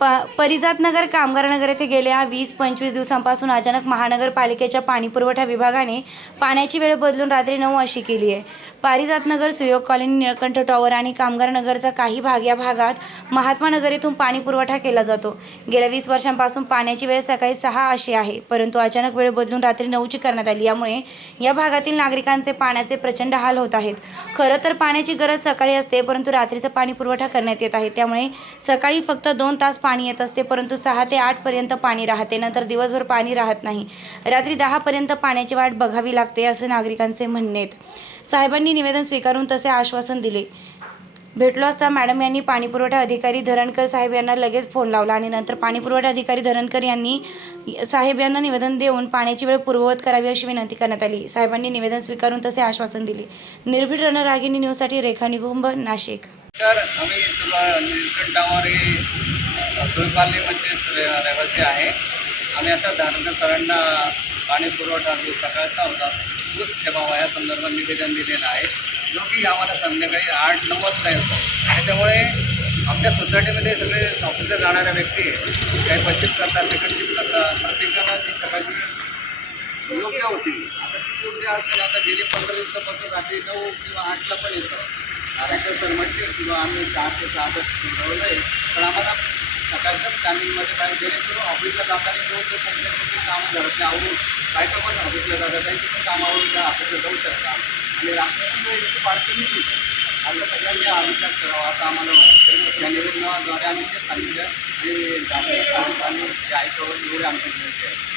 प परिजात नगर कामगार नगर येथे गेल्या वीस पंचवीस दिवसांपासून अचानक महानगरपालिकेच्या पाणीपुरवठा विभागाने पाण्याची वेळ बदलून रात्री नऊ अशी केली आहे. पारिजातनगर सुयोग कॉलनी निळकंठ टॉवर आणि कामगार नगरचा काही भाग या भागात महात्मा नगर येथून पाणीपुरवठा केला जातो. गेल्या वीस वर्षांपासून पाण्याची वेळ सकाळी सहा अशी आहे परंतु अचानक वेळ बदलून रात्री नऊची करण्यात आली. यामुळे या भागातील नागरिकांचे पाण्याचे प्रचंड हाल होत आहेत. खरं तर पाण्याची गरज सकाळी असते परंतु रात्रीचा पाणीपुरवठा करण्यात येत आहे. त्यामुळे सकाळी फक्त दोन तास पाणी येत असते परंतु सहा ते आठपर्यंत पाणी राहते. नंतर दिवसभर पाणी राहत नाही. रात्री दहापर्यंत पाण्याची वाट बघावी लागते असे नागरिकांचे म्हणणे आहेत. साहेबांनी निवेदन स्वीकारून तसे आश्वासन दिले. भेटलो असता मॅडम यांनी पाणीपुरवठा अधिकारी धरणकर साहेब यांना लगेच फोन लावला आणि नंतर पाणीपुरवठा अधिकारी धरणकर यांनी साहेब यांना निवेदन देऊन पाण्याची वेळ पूर्ववत करावी अशी विनंती करण्यात आली. साहेबांनी निवेदन स्वीकारून तसे आश्वासन दिले. निर्भीड रणरागिनी न्यूजसाठी रेखा निकुंभ नाशिक. तर म्हणजे सर्व रहिवासी आहे. आम्ही आता धार्मिक सरांना पाणी पुरवठा जो सकाळचा होता. तोच ठेवावा या संदर्भात निवेदन दिलेलं आहे. जो की आम्हाला संध्याकाळी आठ नऊ वाजता येतो. त्याच्यामुळे आमच्या सोसायटीमध्ये सगळे ऑफिसला जाणाऱ्या व्यक्ती काही फर्स्ट शिफ्ट करतात सेकंड शिफ्ट करतात. प्रत्येकाला ती सकाळची वेळ योग्य होती. आता ती योग्य असेल आता गेली पंधरा दिवसापासून रात्री नऊ किंवा आठला पण येतं. डायरेक्टर सर म्हटले किंवा आम्ही चार ते सहा तास आहे पण आम्हाला सकाळच्याच टायमिंगमध्ये गेले करून ऑफिसला जाताना जो तो त्यांचे कामं घरातले आवरून बायका पण ऑफिसला जातात. त्यांची पण कामावरून त्या ऑफिसला जाऊ शकता आणि रात्री पण वेळेची पार्टी आता सगळ्यांनी हा विचार करावा. असं आम्हाला वाटतं या निवेदनाद्वारे आम्ही ते सांगितलं. आणि डाक्टर आणि ऐकावं एवढे आमच्या विनंती आहे.